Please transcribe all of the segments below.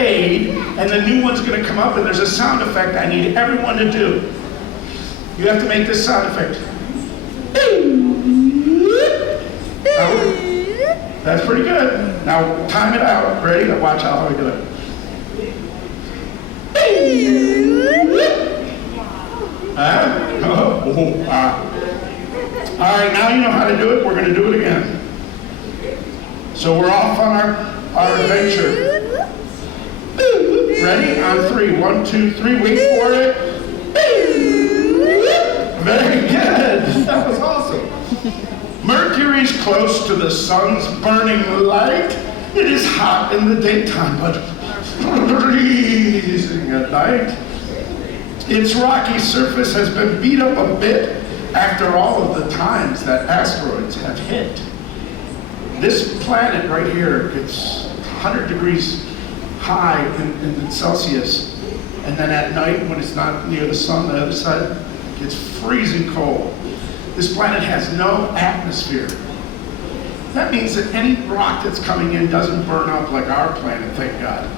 fade, and the new one's going to come up, and there's a sound effect I need everyone to do. You have to make this sound effect. That's pretty good. Now time it out. Ready? Watch out how we do it. All right, now you know how to do it. We're going to do it again. So we're off on our adventure. Ready? On 3. 1, 2, 3. Wait for it. Very good. That was awesome. Mercury's close to the sun's burning light. It is hot in the daytime, but freezing at night. Its rocky surface has been beat up a bit after all of the times that asteroids have hit. This planet right here gets 100 degrees high in Celsius, and then at night when it's not near the sun, the other side gets freezing cold. This planet has no atmosphere. That means that any rock that's coming in doesn't burn up like our planet, thank God.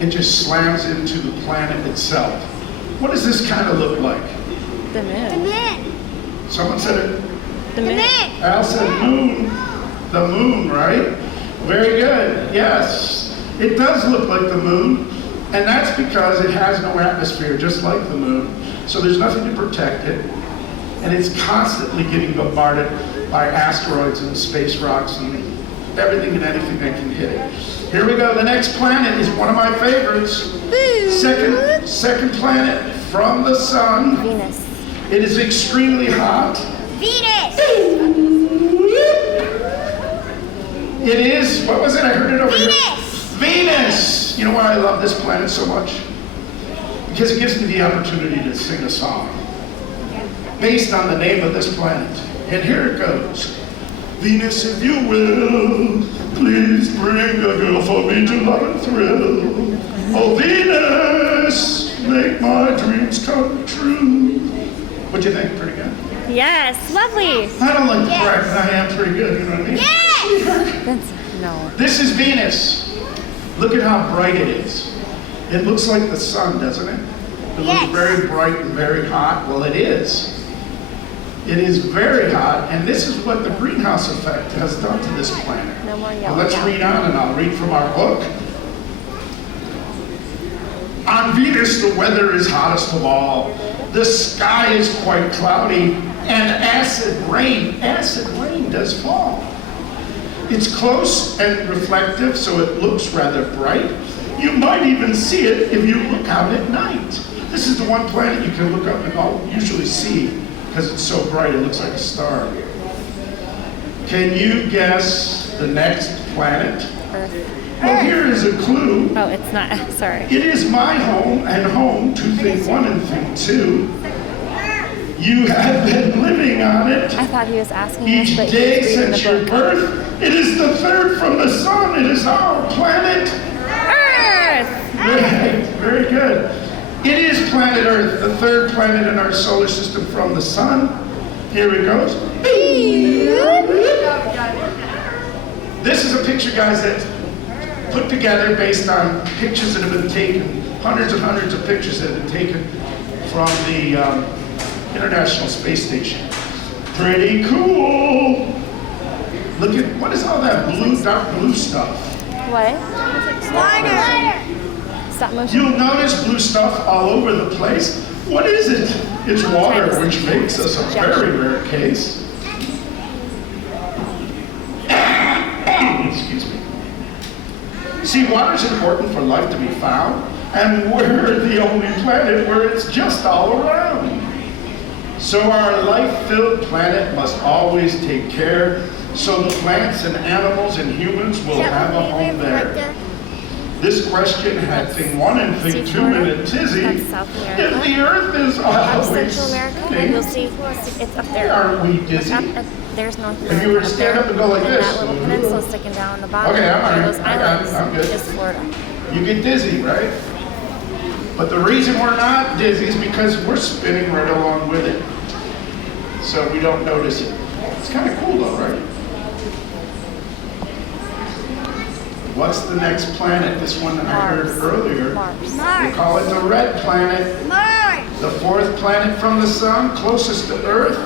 It just slams into the planet itself. What does this kind of look like? The moon. The moon. Someone said it. The moon. Al said moon. The moon, right? Very good. Yes. It does look like the moon, and that's because it has no atmosphere, just like the moon. So there's nothing to protect it, and it's constantly getting bombarded by asteroids and space rocks and everything and anything that can hit it. Here we go. The next planet is one of my favorites. Second planet from the sun. Venus. It is extremely hot. Venus. It is, what was it? I heard it over here. Venus. Venus. You know why I love this planet so much? Because it gives me the opportunity to sing a song based on the name of this planet. And here it goes. Venus, if you will, please bring a girl for me to love and thrill. Oh, Venus, make my dreams come true. What'd you think? Pretty good? Yes, lovely. I don't like to brag, but I am pretty good, you know what I mean? Yes. No. This is Venus. Look at how bright it is. It looks like the sun, doesn't it? It Yes. looks very bright and very hot. Well, it is. It is very hot, and this is what the greenhouse effect has done to this planet. No more Well, yellow. let's read on, and I'll read from our book. On Venus, the weather is hottest of all. The sky is quite cloudy, and acid rain does fall. It's close and reflective, so it looks rather bright. You might even see it if you look out at night. This is the one planet you can look up and I'll usually see because it's so bright, it looks like a star. Can you guess the next planet? Earth. Well, here is a clue. Oh, it's not. Sorry. It is my home and home to thing 1 and thing 2. You have been living on it I thought he was asking us, each but day he was reading since the your book. birth. It is the third from the sun. It is our planet. Earth. Right, very good. It is planet Earth, the third planet in our solar system from the sun. Here it goes. This is a picture, guys, that's put together based on pictures that have been taken, hundreds and hundreds of pictures that have been taken from the International Space Station. Pretty cool. Look at, what is all that blue, dark blue stuff? What? Water. Stop motion. You'll notice blue stuff all over the place. What is it? It's water, which makes us a very rare case. Excuse me. See, water is important for life to be found, and we're the only planet where it's just all around. So our life-filled planet must always take care so the plants and animals and humans will have a home there. This question had thing 1 and thing 2 in a tizzy. That's South America. If the Earth is Up always Central America, and you'll see it's up there. Aren't we It's dizzy? up, there's North America. If you were to up stand there, up and go like and this. that little peninsula sticking down on the bottom Okay, I'm where all right. those I got it. islands I'm good. is Florida. You get dizzy, right? But the reason we're not dizzy is because we're spinning right along with it. So we don't notice it. It's kind of cool though, right? What's the next planet? This one I heard Mars. earlier. Mars. They Mars. call it the red planet. Mars. The fourth planet from the sun, closest to Earth.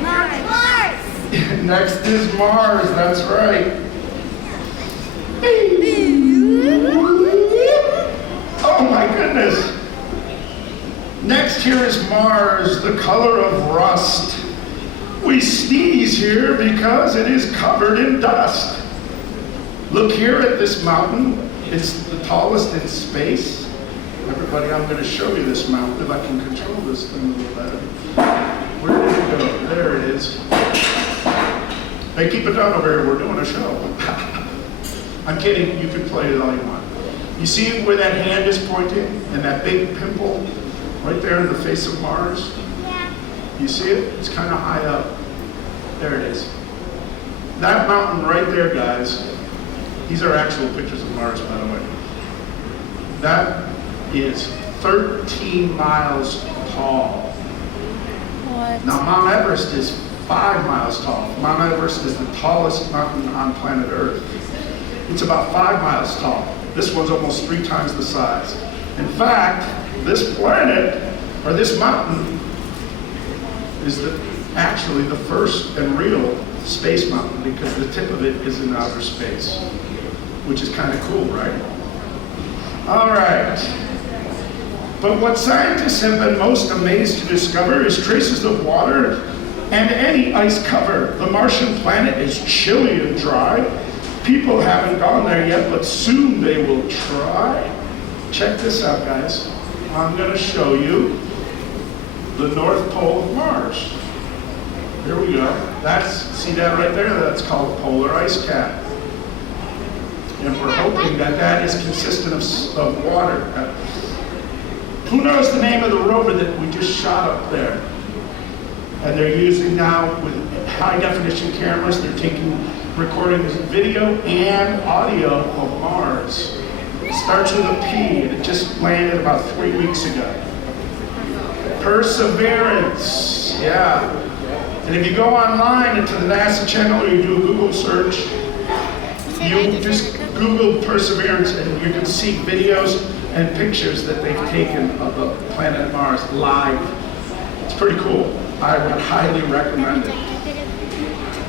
Mars. Mars. Next is Mars, that's right. Oh my goodness. Next here is Mars, the color of rust. We sneeze here because it is covered in dust. Look here at this mountain. It's the tallest in space. Everybody, I'm going to show you this mountain if I can control this thing a little better. Where did it go? There it is. Hey, keep it down over here. We're doing a show. I'm kidding. You can play it all you want. You see where that hand is pointing and that big pimple right there in the face of Mars? Yeah. You see it? It's kind of high up. There it is. That mountain right there, guys, these are actual pictures of Mars, by the way. That is 13 miles tall. What? Now, Mount Everest is 5 miles tall. Mount Everest is the tallest mountain on planet Earth. It's about 5 miles tall. This one's almost 3 times the size. In fact, this planet, or this mountain, is actually the first and real space mountain because the tip of it is in outer space, which is kind of cool, right? All right. But what scientists have been most amazed to discover is traces of water and any ice cover. The Martian planet is chilly and dry. People haven't gone there yet, but soon they will try. Check this out, guys. I'm going to show you the North Pole of Mars. Here we go. See that right there? That's called a polar ice cap. And we're hoping that that is consistent of water. Who knows the name of the rover that we just shot up there? And they're using now with high definition cameras, they're recording video and audio of Mars. It starts with a P, and it just landed about 3 weeks ago. Perseverance, yeah. And if you go online into the NASA channel or you do a Google search, you just Google Perseverance and you can see videos and pictures that they've taken of the planet Mars live. It's pretty cool. I would highly recommend it.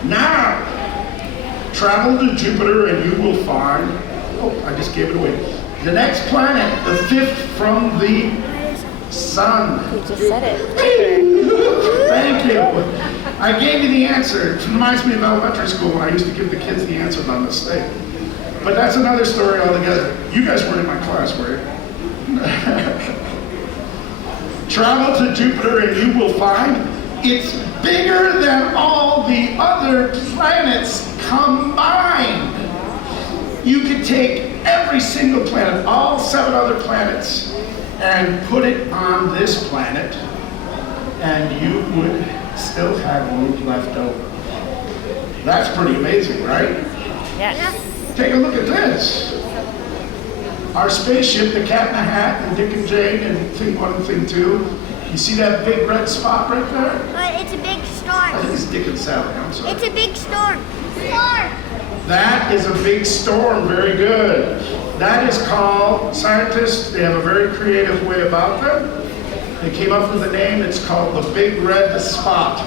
Now, travel to Jupiter and you will find, oh, I just gave it away. The next planet, the 5th from the sun. You just said it. Thank you. I gave you the answer. It reminds me of elementary school when I used to give the kids the answer by mistake. But that's another story altogether. You guys weren't in my class, were you? Travel to Jupiter and you will find it's bigger than all the other planets combined. You could take every single planet, all 7 other planets, and put it on this planet, and you would still have room left over. That's pretty amazing, right? Yes. Take a look at this. Our spaceship, the Cat in the Hat, and Dick and Jane, and Thing 1 and Thing 2. You see that big red spot right there? But it's a big I think storm. it's Dick and Sally, I'm sorry. It's a big storm. Storm. That is a big storm, very good. That is called, scientists, they have a very creative way about them. They came up with a name, it's called the Big Red Spot.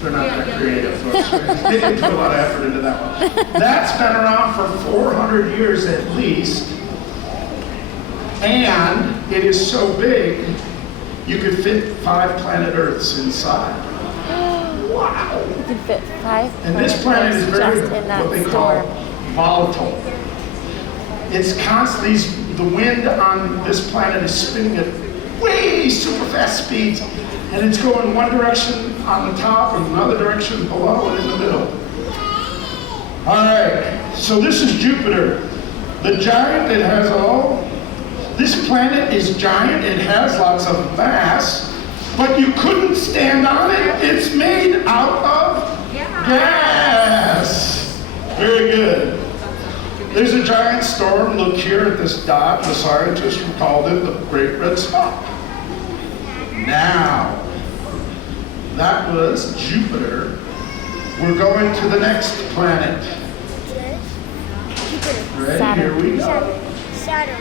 They're not that creative, folks. They didn't put a lot of effort into that one. That's been around for 400 years at least. And it is so big, you could fit 5 planet Earths inside. Wow. You can fit 5 And this planet is very, just in that what they storm. call volatile. It's constantly, the wind on this planet is spinning at way super fast speeds, and it's going one direction on the top and another direction below and in the middle. All right, so this is Jupiter, the giant that has all. This planet is giant, it has lots of mass, but you couldn't stand on it. It's made out of gas. Very good. There's a giant storm. Look here at this dot. The scientists called it the Great Red Spot. Now, that was Jupiter. We're going to the next planet. Ready? Saturn. Here we go. Saturn.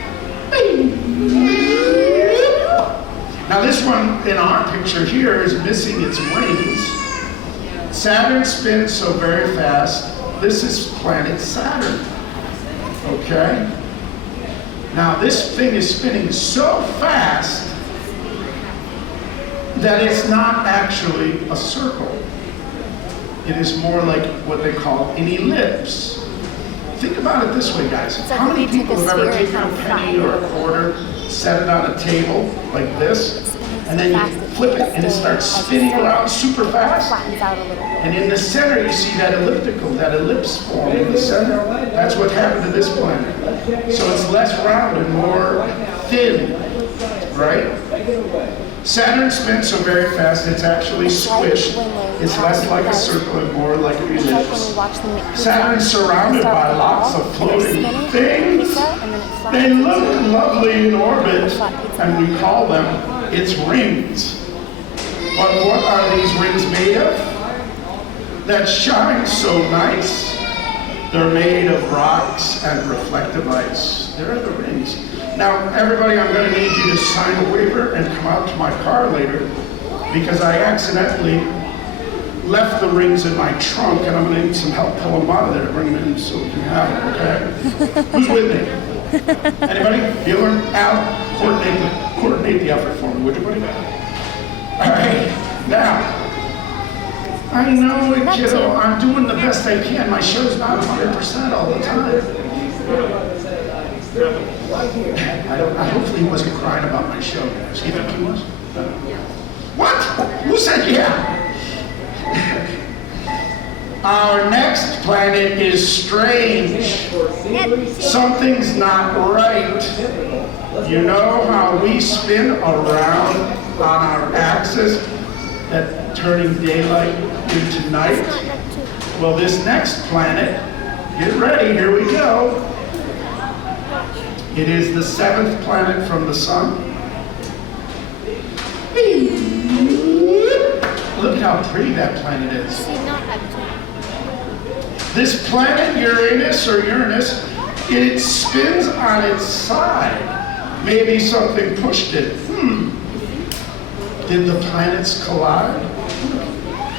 Now this one in our picture here is missing its rings. Saturn spins so very fast. This is planet Saturn. Okay? Now this thing is spinning so fast that it's not actually a circle. It is more like what they call an ellipse. Think about it this way, guys. It's like How if many you take people a have ever sphere and taken kind a of penny flatten or it a a quarter, set it on a table like this, and then you flip it and it starts spinning around super fast? Flattens out a little bit. And in the center, you see that elliptical, that ellipse form in the center. That's what happened to this planet. So it's less round and more thin, right? Saturn spins so very fast, it's actually squished. It's less like a circle and more like an It's like when ellipse. you watch them make pizza. Saturn's surrounded Start by with the lots ball, of and they floating spin it, things. pizza, and then it flattens They into look a lovely in orbit, flat pizza. and we call them its rings. But what are these rings made of? That shine so nice. They're made of rocks and reflective ice. There are the rings. Now, everybody, I'm going to need you to sign a waiver and come out to my car later because I accidentally left the rings in my trunk and I'm going to need some help pulling them out of there to bring them in so we can have them, okay? Who's with me? Anybody? Bueller? Al? Coordinate the effort for me, would you, buddy? All right. Now, I know it, kiddo. I'm doing the best I can. My show's not 100% all the time. I hopefully he wasn't crying about my show, guys. You think he was? What? Who said yeah? Our next planet is strange. Something's not right. You know how we spin around on our axis, that turning daylight into night? Well, this next planet, get ready, here we go. It is the seventh planet from the sun. Look how pretty that planet is. See, not Neptune. This planet, Uranus, it spins on its side. Maybe something pushed it. Did the planets collide?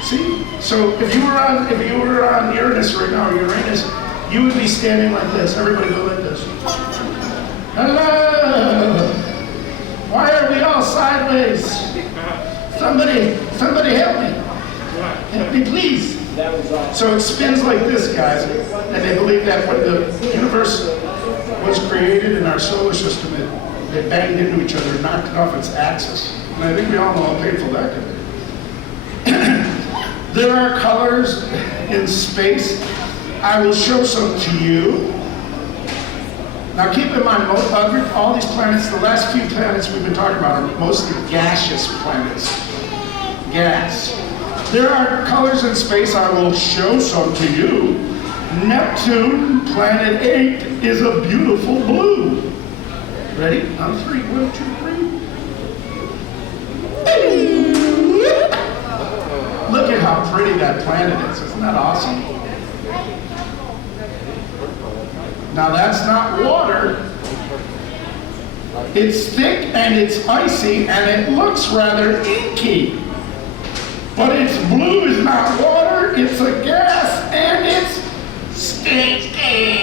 See? So if you were on Uranus right now, Uranus, you would be standing like this. Everybody go like this. Hello! Why are we all sideways? Somebody help me. Help me, please. So it spins like this, guys. And they believe that when the universe was created in our solar system, they banged into each other and knocked it off its axis. And I think we all know how painful that can be. There are colors in space. I will show some to you. Now keep in mind, all these planets, the last few planets we've been talking about are mostly gaseous planets. Gas. There are colors in space. I will show some to you. Neptune, planet 8, is a beautiful blue. Ready? On 3. 1, 2, 3. Look at how pretty that planet is. Isn't that awesome? Now that's not water. It's thick and it's icy and it looks rather inky. But it's blue, is not water, it's a gas and it's stinky.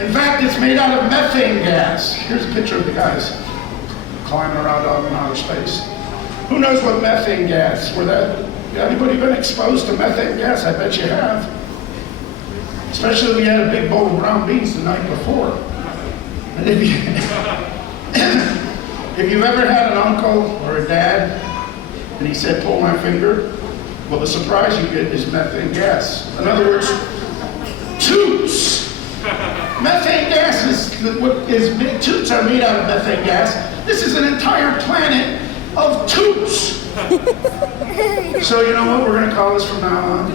In fact, it's made out of methane gas. Here's a picture of the guys climbing around out in outer space. Who knows what methane gas? Anybody been exposed to methane gas? I bet you have. Especially if you had a big bowl of brown beans the night before. And if you've ever had an uncle or a dad and he said, pull my finger, well, the surprise you get is methane gas. In other words, toots. Methane gas toots are made out of methane gas. This is an entire planet of toots. So you know what we're going to call this from now on?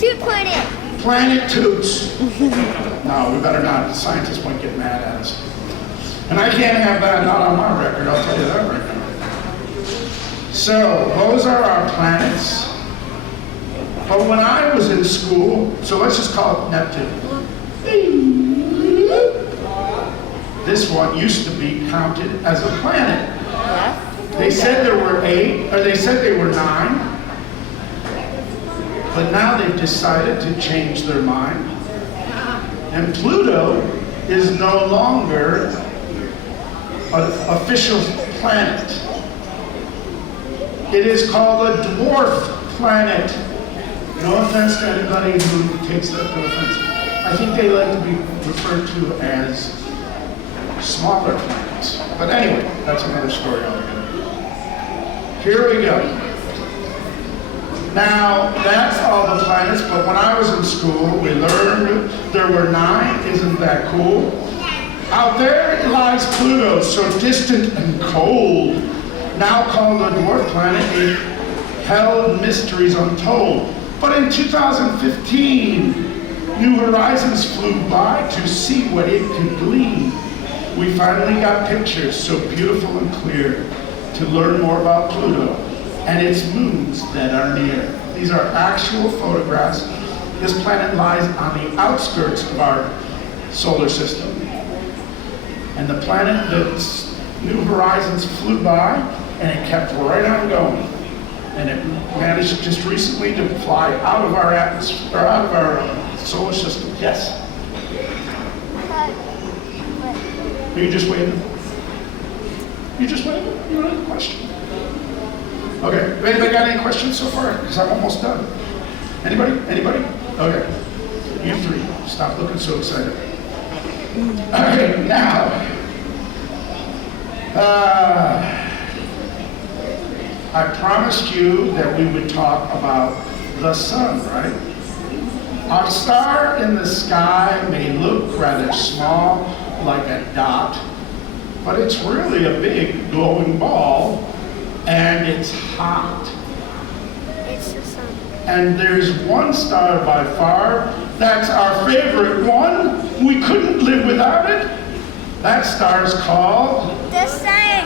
Toot Planet. Planet Toots. No, we better not. The scientists might get mad at us. And I can't have that not on my record, I'll tell you that right now. So, those are our planets. But when I was in school, so let's just call it Neptune. This one used to be counted as a planet. They said there were 8, or they said they were 9, but now they've decided to change their mind. And Pluto is no longer an official planet. It is called a dwarf planet. No offense to anybody who takes that to offense. I think they like to be referred to as smaller planets. But anyway, that's another story altogether. Here we go. Now, that's all the planets, but when I was in school, we learned there were 9. Isn't that cool? Out there lies Pluto, so distant and cold. Now called a dwarf planet, it held mysteries untold. But in 2015, New Horizons flew by to see what it could glean. We finally got pictures so beautiful and clear to learn more about Pluto and its moons that are near. These are actual photographs. This planet lies on the outskirts of our solar system. And the planet that New Horizons flew by, and it kept right on going. And it managed just recently to fly out of our atmosphere, or out of our solar system. Yes? Are you just waiting? You just waiting? You don't have a question? Okay. Anybody got any questions so far? Because I'm almost done. Anybody? Anybody? Okay. You 3. Stop looking so excited. Okay, now. I promised you that we would talk about the sun, right? Our star in the sky may look rather small, like a dot, but it's really a big glowing ball, and it's hot. It's the sun. And there's one star by far, that's our favorite one. We couldn't live without it. That star's called The sun.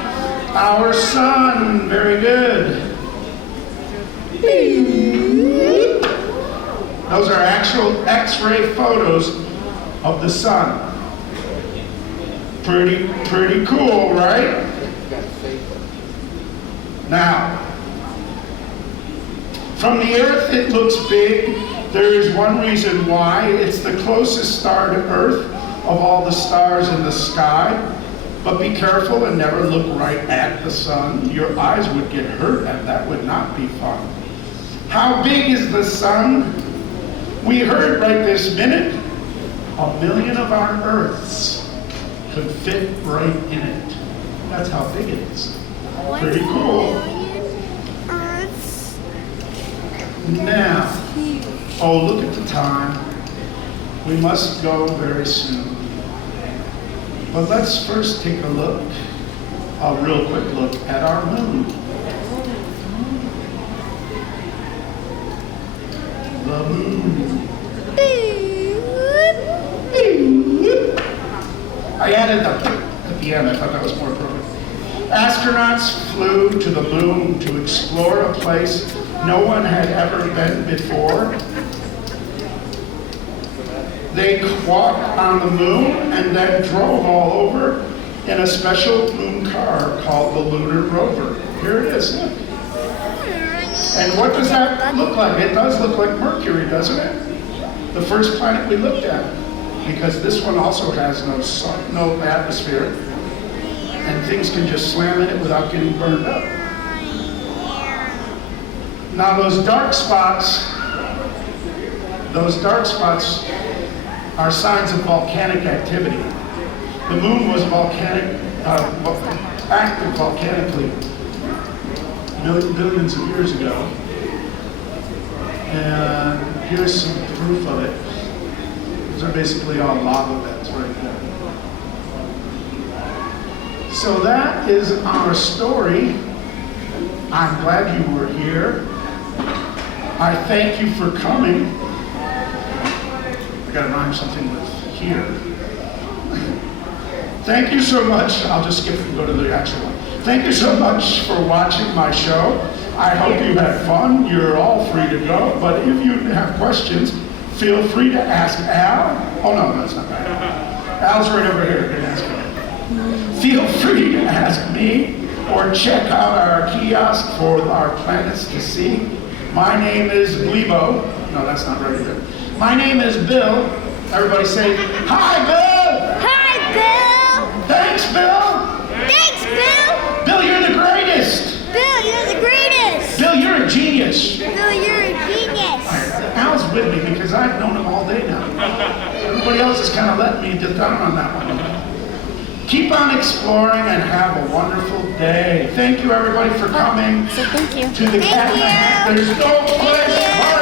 our sun. Very good. Those are actual X-ray photos of the sun. Pretty cool, right? Now, from the Earth it looks big. There is one reason why. It's the closest star to Earth of all the stars in the sky. But be careful and never look right at the sun. Your eyes would get hurt and that would not be fun. How big is the sun? We heard right this minute, 1 million of our Earths could fit right in it. That's how big it is. Pretty cool. Earths. Now, oh, look at the time. We must go very soon. But let's first take a look, a real quick look at our moon. The moon. I added the at the end. I thought that was more appropriate. Astronauts flew to the moon to explore a place no one had ever been before. They walked on the moon and then drove all over in a special moon car called the Lunar Rover. Here it is, look. And what does that look like? It does look like Mercury, doesn't it? The first planet we looked at. Because this one also has no sun, no atmosphere. And things can just slam in it without getting burned up. Now those dark spots are signs of volcanic activity. The moon was active volcanically billions of years ago. And here's some proof of it. These are basically all lava beds right there. So that is our story. I'm glad you were here. I thank you for coming. I gotta rhyme something with here. Thank you so much. I'll just skip and go to the actual one. thank you so much for watching my show. I hope you had fun. You're all free to go. But if you have questions, feel free to ask Al. Oh, no, that's not right. Al's right over here. You can ask him. Feel free to ask me or check out our kiosk for our planets to see. My name is Glebo. No, that's not right either. My name is Bill. Everybody say, hi, Bill! Hi, Bill. Thanks, Bill! Thanks, Bill. Bill, you're the greatest! Bill, you're the greatest. Bill, you're a genius! Bill, you're a genius. Al's with me because I've known him all day now. Everybody else has kind of let me down on that one. Keep on exploring and have a wonderful day. Thank you, everybody, for coming So thank you. to the Thank Cat in the you. Hat. There's no place